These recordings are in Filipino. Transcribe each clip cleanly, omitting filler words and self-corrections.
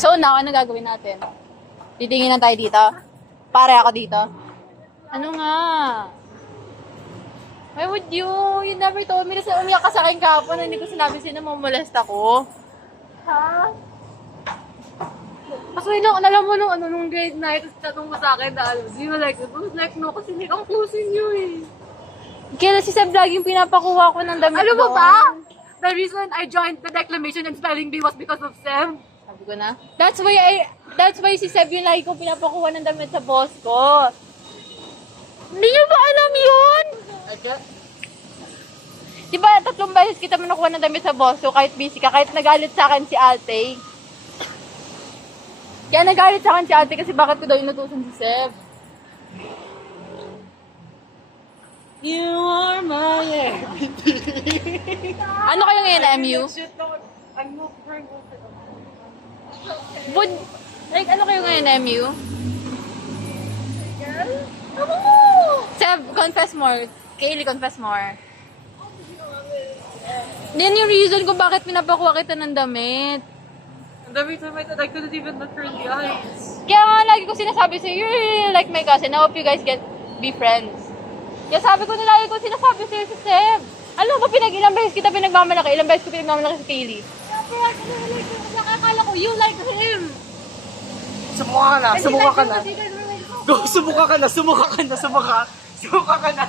So now, ano gagawin natin? Titingin na tayo dito? Pare ako dito? Ano nga? Why would you? You never told me kasi umiyak ka sa akin kahapon na hindi ko sinabi sa'yo na mamolest ako. Ha? Kasi alam mo nung grade 9, tapos tatung mo sa akin na do you like it? I was like, no, kasi hindi ang close niyo eh. Kaya si Seb laging pinapakuha ko ng damit Alam mo doon. ba? The reason I joined the declamation and spelling bee was because of Seb. Sabi ko na. That's why si Seb yung lagi kong pinapakuha ng damit sa boss ko. Hindi niyo ba alam yun? Di ba 3 beses kita mo nakuha ng damit sa boss ko kahit busy ka, kahit nagalit sa akin si Ate. Kaya nagalit sa akin si Ate kasi bakit ko daw inutusan si Seb. You are my everything. Ano kayo ngayon, MU? I'm not very good. Ano kayo ngayon, MU? Seb, confess more. Kaylee, confess more. Yan yung reason kung bakit pinapakuha kita ng damit. And every time I thought I couldn't even look her in the eyes. Kaya nga lagi ko sinasabi sa'yo, you're really like my cousin. I hope you guys be friends. Kaya sabi ko na lagi ko sinasabi sa'yo si Seb. Alam mo ba, ilang beses kita pinagmamalaki, ilang beses ko pinagmamalaki si Kaylee. Nakakala ko, you like him. Sumuka ka na, sumuka ka na. Go, sumuka ka na, sumuka ka na, sumuka ka na.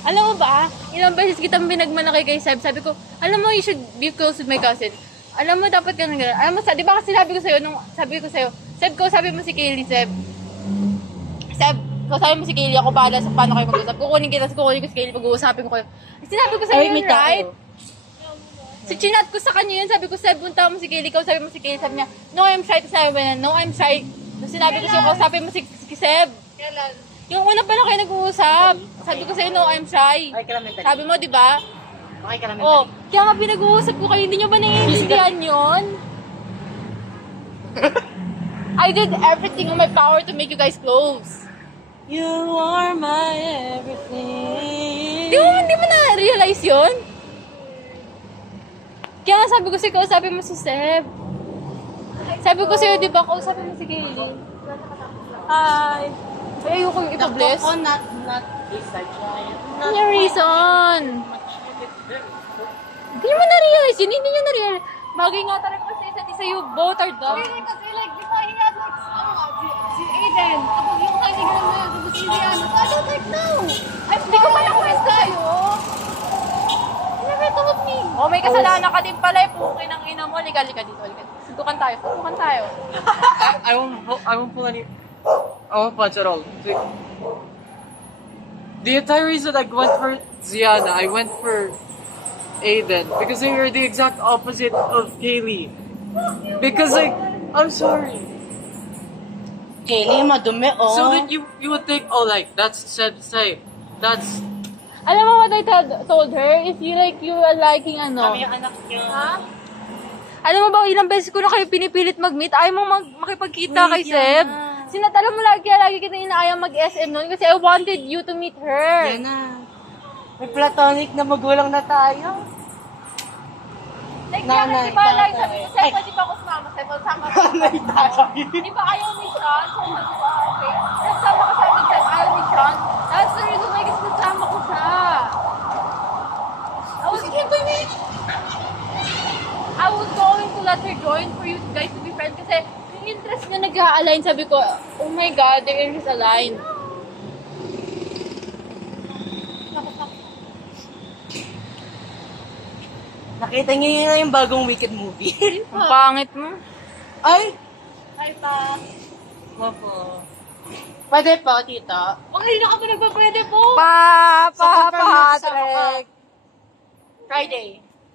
Alam mo ba, ilang beses kita pinagmalaki kay Seb, sabi ko, alam mo, you should be close with my cousin. Alam mo, dapat ka nang gano'n. Alam mo, di ba kasi sabi ko sa'yo, Seb, sabi mo si Kaylee, Seb, sabi mo si Kaylee, ako bahala sa paano kayo mag-usap. Kukunin ko si Kaylee, pag-uusapin ko kayo. Sinabi ko sa'yo yun, right? Si chinat ko sa kanya yun, sabi ko, Seb, punta mo si Kaylee, sabi mo si Kaylee, sabi niya, no, I'm shy, sabi niya, no, I'm shy. Tapos sinabi ko sa'yo, sabi mo si Seb. Kailan? Yung una pa lang kayo nag-uusap, sabi ko sa'yo, no, I'm shy. Okay ka lang mentally. Sabi mo, di ba? Okay ka lang Oh, mentally. kaya nga pinag-uusap ko kayo, hindi nyo ba naiintindihan yun? I did everything in my power to make you guys close. You are my everything. Di mo na-realize yun? Kaya nga sabi mo si Seb. Sabi ko sa'yo, di ba, kausapin mo si Kaylee. Hi. Ay, ayoko yung ipa-bless. Not this giant. Ano yung reason? Hindi mo na-realize yun, hindi nyo na-realize. Bagay nga talaga kasi isa't isa you both are dumb. Kasi like, di ba, he had like, si Aiden, kapag yung kaibigan mo yun, si Liana, so I don't like, no. Hindi ko pa na-quest tayo. You never told me. Oh, may kasalanan ka din pala eh. Pukin ang ina mo. Liga dito. Suntukan tayo. I won't pull any. I won't punch at all. The entire reason I went for Ziana, I went for Aiden because they were the exact opposite of Kaylee. Because like, I'm sorry. Kaylee, madumi, oh. So that you would think, oh, like that's say, that's. Alam mo what I told her? If you are liking ano. Kami yung anak niyo. Ha? Alam mo ba, ilang beses ko na kayo pinipilit mag-meet. Ayaw mo makipagkita kay Seb. Alam mo lagi kita inaayang mag-SM noon kasi I wanted you to meet her. Yan na. May platonic na magulang na tayo. Like, Nanay, di ba, like, tatay. sabi ko, Seb, pwede ba ako sumama? Seb, sama ka. Di ba ayaw ni Sean? So, sabi ko, okay. Nagsama ka sa akin, Seb, ayaw ni Sean. That's the reason why kasi nagsama ko siya. I was going to let her join for you guys to be friends kasi yung interest niya nag-a-align. Sabi ko, oh my God, their interests align. Nakita niyo yun yung bagong Wicked movie. Ang pangit mo. Ay! Hi pa. Wapo. Pwede po, tita. Okay, na ka pa nagpapwede po. Sa Pa, confirm na sa Patrick. Friday.